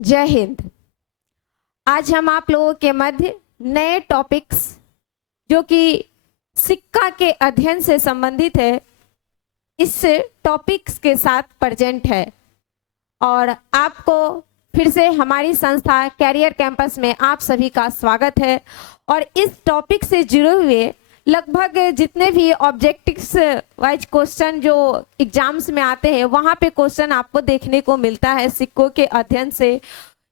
जय हिंद। आज हम आप लोगों के मध्य नए टॉपिक्स जो कि सिक्का के अध्ययन से संबंधित है, इस टॉपिक्स के साथ प्रेजेंट है और आपको फिर से हमारी संस्था कैरियर कैंपस में आप सभी का स्वागत है। और इस टॉपिक से जुड़े हुए लगभग जितने भी ऑब्जेक्टिव्स वाइज क्वेश्चन जो एग्जाम्स में आते हैं, वहां पे क्वेश्चन आपको देखने को मिलता है सिक्कों के अध्ययन से।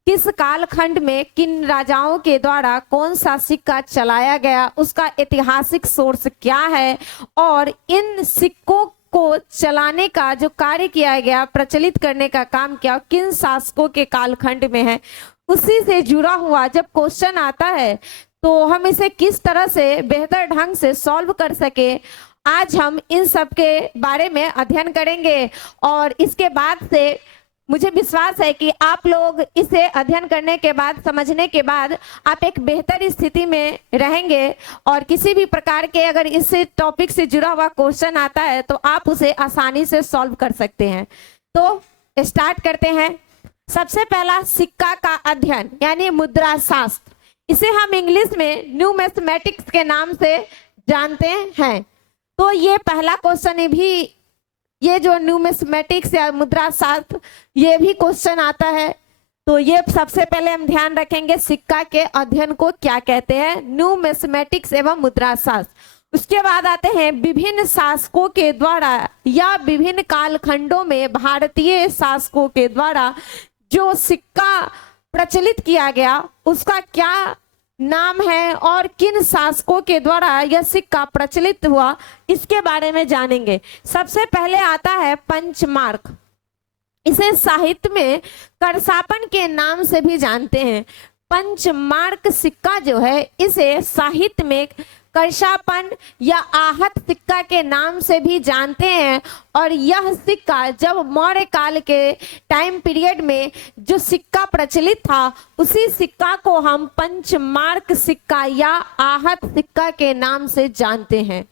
किस कालखंड में किन राजाओं के द्वारा कौन सा सिक्का चलाया गया, उसका ऐतिहासिक सोर्स क्या है और इन सिक्कों को चलाने का जो कार्य किया गया, प्रचलित करने का काम किया, किन शासकों के कालखंड में है, उसी से जुड़ा हुआ जब क्वेश्चन आता है तो हम इसे किस तरह से बेहतर ढंग से सॉल्व कर सके, आज हम इन सब के बारे में अध्ययन करेंगे। और इसके बाद से मुझे विश्वास है कि आप लोग इसे अध्ययन करने के बाद, समझने के बाद आप एक बेहतर स्थिति में रहेंगे और किसी भी प्रकार के अगर इस टॉपिक से जुड़ा हुआ क्वेश्चन आता है तो आप उसे आसानी से सॉल्व कर सकते हैं। तो स्टार्ट करते हैं। सबसे पहला, सिक्का का अध्ययन यानी मुद्रा शास्त्र। इसे हम इंग्लिश में न्यूमिस्मेटिक्स के नाम से जानते हैं। तो ये पहला क्वेश्चन भी, ये जो न्यूमिस्मेटिक्स या मुद्रा शास्त्र, ये भी क्वेश्चन आता है। तो ये सबसे पहले हम ध्यान रखेंगे सिक्का के अध्ययन को क्या कहते हैं, न्यूमिस्मेटिक्स एवं मुद्रा शास्त्र। उसके बाद आते हैं विभिन्न शासकों के द्वारा या विभिन्न कालखंडों में भारतीय शासकों के द्वारा जो सिक्का प्रचलित किया गया उसका क्या नाम है और किन शासकों के द्वारा यह सिक्का प्रचलित हुआ, इसके बारे में जानेंगे। सबसे पहले आता है पंचमार्क। इसे साहित्य में करसापन के नाम से भी जानते हैं। पंचमार्क सिक्का जो है, इसे साहित्य में करसापन या आहत सिक्का के नाम से भी जानते हैं। और यह सिक्का जब मौर्य काल के टाइम पीरियड में जो सिक्का प्रचलित था, उसी सिक्का को हम पंचमार्क सिक्का या आहत सिक्का के नाम से जानते हैं।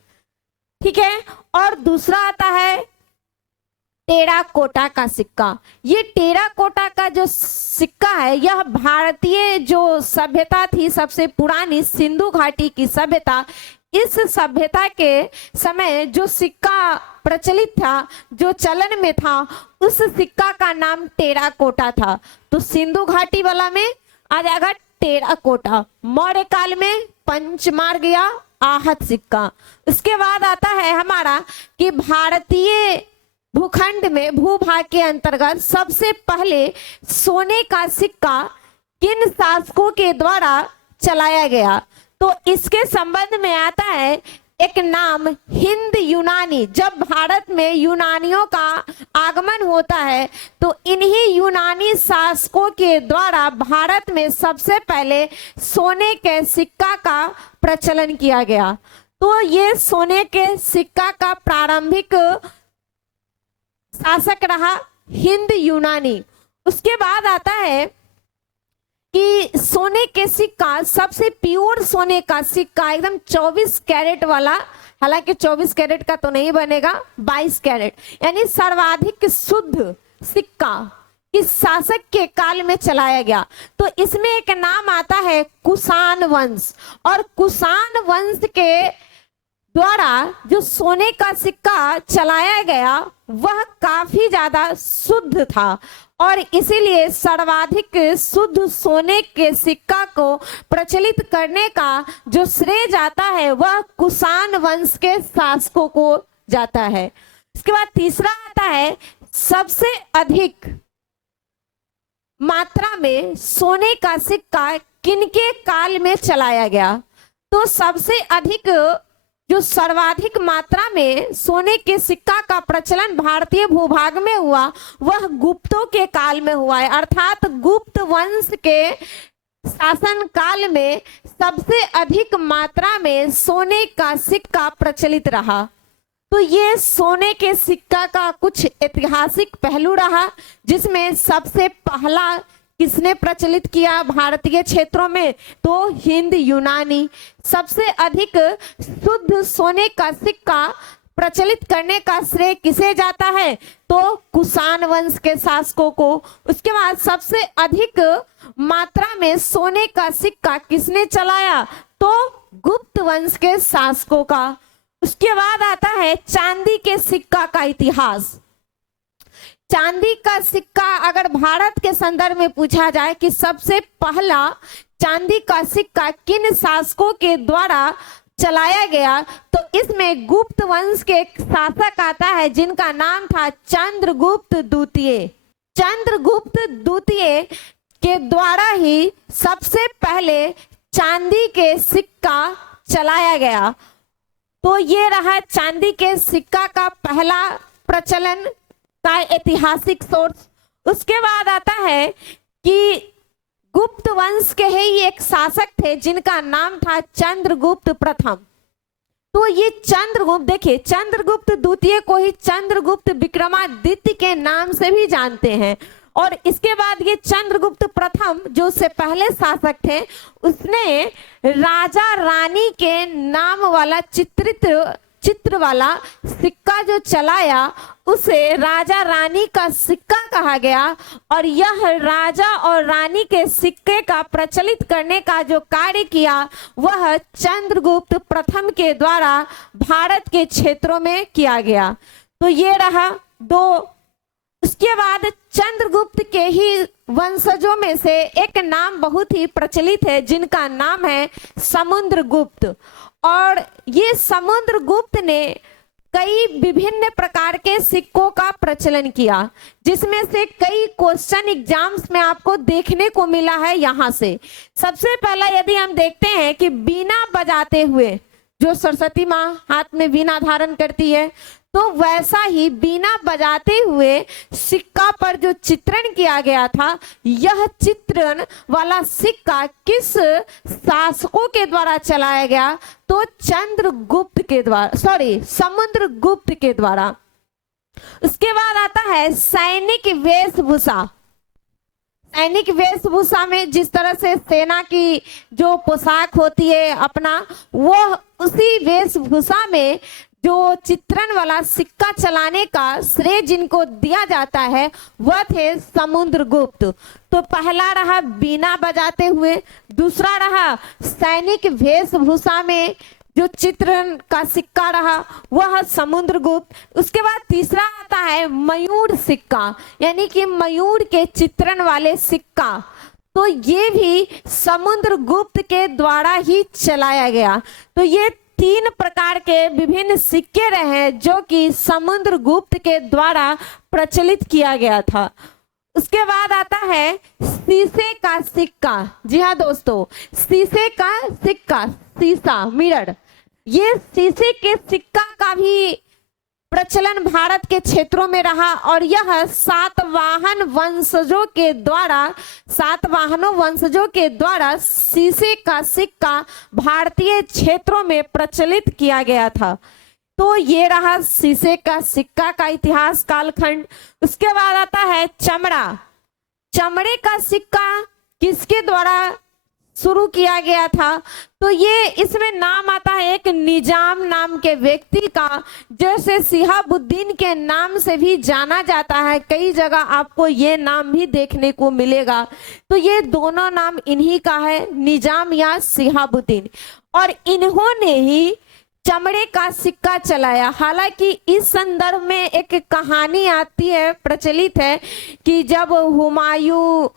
ठीक है। और दूसरा आता है टेराकोटा का सिक्का। ये टेराकोटा का जो सिक्का है, यह भारतीय जो सभ्यता थी, सबसे पुरानी सिंधु घाटी की सभ्यता, इस सभ्यता के समय जो सिक्का प्रचलित था, जो चलन में था, उस सिक्का का नाम टेराकोटा था। तो सिंधु घाटी वाला में आ जाएगा टेराकोटा, मौर्य काल में पंचमार्क या आहत सिक्का। उसके बाद आता है हमारा कि भारतीय भूखंड में, भूभाग के अंतर्गत सबसे पहले सोने का सिक्का किन शासकों के द्वारा चलाया गया। तो इसके संबंध में आता है एक नाम, हिंद यूनानी। जब भारत में यूनानियों का आगमन होता है तो इन्हीं यूनानी शासकों के द्वारा भारत में सबसे पहले सोने के सिक्का का प्रचलन किया गया। तो ये सोने के सिक्का का प्रारंभिक शासक रहा हिंद यूनानी। उसके बाद आता है कि सोने के सिक्का, सबसे प्योर सोने का सिक्का, एकदम 24 कैरेट वाला, हालांकि 24 कैरेट का तो नहीं बनेगा, 22 कैरेट यानी सर्वाधिक शुद्ध सिक्का इस शासक के काल में चलाया गया। तो इसमें एक नाम आता है कुषाण वंश। और कुषाण वंश के द्वारा जो सोने का सिक्का चलाया गया वह काफी ज्यादा शुद्ध था और इसीलिए सर्वाधिक शुद्ध सोने के सिक्का को प्रचलित करने का जो श्रेय जाता है वह कुषाण वंश के शासकों को जाता है। इसके बाद तीसरा आता है सबसे अधिक मात्रा में सोने का सिक्का किनके काल में चलाया गया। तो सबसे अधिक, जो सर्वाधिक मात्रा में सोने के सिक्का का प्रचलन भारतीय भूभाग में हुआ, वह गुप्तों के काल में हुआ है। अर्थात गुप्त वंश के शासन काल में सबसे अधिक मात्रा में सोने का सिक्का प्रचलित रहा। तो ये सोने के सिक्का का कुछ ऐतिहासिक पहलू रहा, जिसमें सबसे पहला किसने प्रचलित किया भारतीय क्षेत्रों में, तो हिंद यूनानी। सबसे अधिक शुद्ध सोने का सिक्का प्रचलित करने का श्रेय किसे जाता है? तो कुषाण वंश के शासकों को। उसके बाद सबसे अधिक मात्रा में सोने का सिक्का किसने चलाया? तो गुप्त वंश के शासकों का। उसके बाद आता है चांदी के सिक्का का इतिहास। चांदी का सिक्का अगर भारत के संदर्भ में पूछा जाए कि सबसे पहला चांदी का सिक्का किन शासकों के द्वारा चलाया गया, तो इसमें गुप्त वंश के एक शासक आता है जिनका नाम था चंद्रगुप्त द्वितीय। चंद्रगुप्त द्वितीय के द्वारा ही सबसे पहले चांदी के सिक्का चलाया गया। तो ये रहा चांदी के सिक्का का पहला प्रचलन का ऐतिहासिक सोर्स। उसके बाद आता है कि गुप्त वंश के ही एक शासक थे जिनका नाम था चंद्रगुप्त प्रथम। तो ये चंद्रगुप्त, देखिए चंद्रगुप्त द्वितीय को ही चंद्रगुप्त विक्रमादित्य के नाम से भी जानते हैं। और इसके बाद ये चंद्रगुप्त प्रथम जो उससे पहले शासक थे, उसने राजा रानी के नाम वाला चित्र वाला सिक्का जो चलाया उसे राजा रानी का सिक्का कहा गया। और यह राजा और रानी के सिक्के का प्रचलित करने का जो कार्य किया वह चंद्रगुप्त प्रथम के द्वारा भारत के क्षेत्रों में किया गया। तो ये रहा दो। उसके बाद चंद्रगुप्त के ही वंशजों में से एक नाम बहुत ही प्रचलित है जिनका नाम है समुद्रगुप्त। और ये समुद्रगुप्त ने कई विभिन्न प्रकार के सिक्कों का प्रचलन किया, जिसमें से कई क्वेश्चन एग्जाम्स में आपको देखने को मिला है। यहाँ से सबसे पहला यदि हम देखते हैं कि बीना बजाते हुए, जो सरस्वती माँ हाथ में बीना धारण करती है, तो वैसा ही बीना बजाते हुए सिक्का पर जो चित्रण किया गया था, यह चित्रण वाला सिक्का किस शासकों के द्वारा चलाया गया? तो चंद्रगुप्त के द्वारा, समुद्रगुप्त के द्वारा। उसके बाद आता है सैनिक वेशभूषा। सैनिक वेशभूषा में जिस तरह से सेना की जो पोशाक होती है अपना, वो उसी वेशभूषा में जो चित्रण वाला सिक्का चलाने का श्रेय जिनको दिया जाता है वह थे समुद्रगुप्त। तो पहला रहा बीना बजाते हुए, दूसरा रहा सैनिक वेशभूषा में जो चित्रण का सिक्का रहा वह समुद्रगुप्त। उसके बाद तीसरा आता है मयूर सिक्का, यानी कि मयूर के चित्रण वाले सिक्का। तो ये भी समुद्रगुप्त के द्वारा ही चलाया गया। तो ये तीन प्रकार के विभिन्न सिक्के रहे जो कि समुद्रगुप्त के द्वारा प्रचलित किया गया था। उसके बाद आता है शीशे का सिक्का। जी हाँ दोस्तों, शीशे का सिक्का, शीशा, मिरर, ये शीशे के सिक्का का भी प्रचलन भारत के क्षेत्रों में रहा। और यह सातवाहन वंशजों के द्वारा शीशे का सिक्का भारतीय क्षेत्रों में प्रचलित किया गया था। तो ये रहा शीशे का सिक्का का इतिहास कालखंड। उसके बाद आता है चमड़े का सिक्का किसके द्वारा शुरू किया गया था? तो ये इसमें नाम आता है एक निजाम नाम के व्यक्ति का, जैसे शिहाबुद्दीन के नाम से भी जाना जाता है। कई जगह आपको ये नाम भी देखने को मिलेगा। तो ये दोनों नाम इन्हीं का है, निजाम या शिहाबुद्दीन। और इन्होंने ही चमड़े का सिक्का चलाया। हालांकि इस संदर्भ में एक कहानी आती है, प्रचलित है कि जब हुमायूं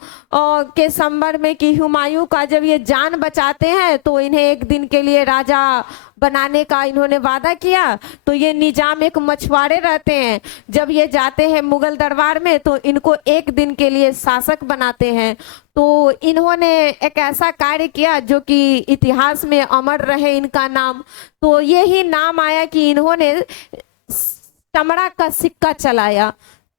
के संदर्भ में कि हुमायूं का जब ये जान बचाते हैं तो इन्हें एक दिन के लिए राजा बनाने का इन्होंने वादा किया। तो ये निजाम एक मछुआरे रहते हैं, जब ये जाते हैं मुगल दरबार में तो इनको एक दिन के लिए शासक बनाते हैं। तो इन्होंने एक ऐसा कार्य किया जो कि इतिहास में अमर रहे इनका नाम। तो ये ही नाम आया कि इन्होंने चमड़ा का सिक्का चलाया।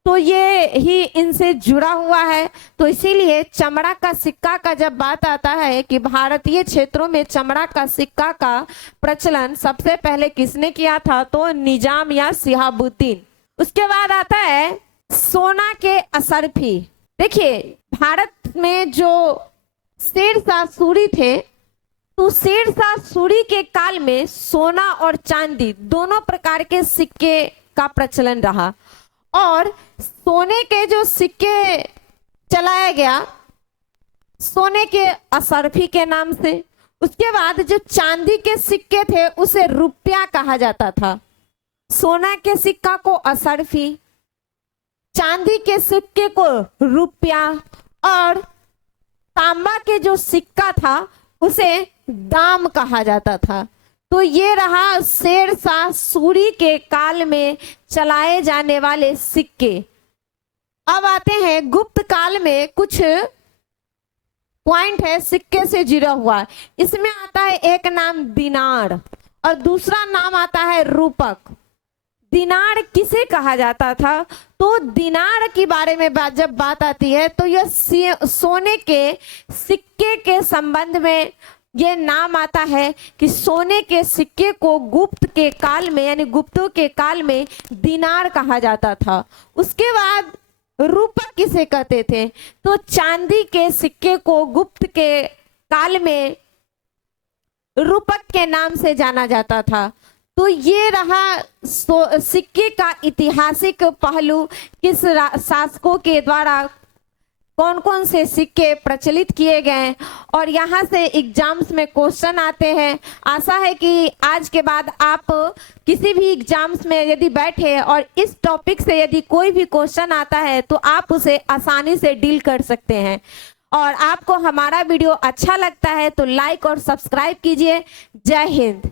तो ये ही इनसे जुड़ा हुआ है। तो इसीलिए चमड़ा का सिक्का का जब बात आता है कि भारतीय क्षेत्रों में चमड़ा का सिक्का का प्रचलन सबसे पहले किसने किया था? तो निजाम या शिहाबुद्दीन। उसके बाद आता है सोना के असरफी। देखिए भारत में जो शेरशाह सूरी थे तो शेरशाह सूरी के काल में सोना और चांदी दोनों प्रकार के सिक्के का प्रचलन रहा और सोने के जो सिक्के चलाया गया सोने के असरफी के नाम से। उसके बाद जो चांदी के सिक्के थे उसे रुपया कहा जाता था। सोना के सिक्का को असरफी, चांदी के सिक्के को रुपया और तांबा के जो सिक्का था उसे दाम कहा जाता था। तो ये रहा शेरशाह सूरी के काल में चलाए जाने वाले सिक्के। अब आते हैं गुप्त काल में कुछ पॉइंट है सिक्के से जुड़ा हुआ। इसमें आता है एक नाम दिनार और दूसरा नाम आता है रूपक। दिनार किसे कहा जाता था? तो दिनार के बारे में जब बात आती है तो यह सोने के सिक्के के संबंध में ये नाम आता है कि सोने के सिक्के को गुप्त के काल में यानी गुप्तों के काल में दिनार कहा जाता था। उसके बाद रूपक किसे कहते थे? तो चांदी के सिक्के को गुप्त के काल में रूपक के नाम से जाना जाता था। तो ये रहा सिक्के का ऐतिहासिक पहलू, किस शासकों के द्वारा कौन कौन से सिक्के प्रचलित किए गए और यहाँ से एग्जाम्स में क्वेश्चन आते हैं। आशा है कि आज के बाद आप किसी भी एग्जाम्स में यदि बैठे और इस टॉपिक से यदि कोई भी क्वेश्चन आता है तो आप उसे आसानी से डील कर सकते हैं। और आपको हमारा वीडियो अच्छा लगता है तो लाइक और सब्सक्राइब कीजिए। जय हिंद।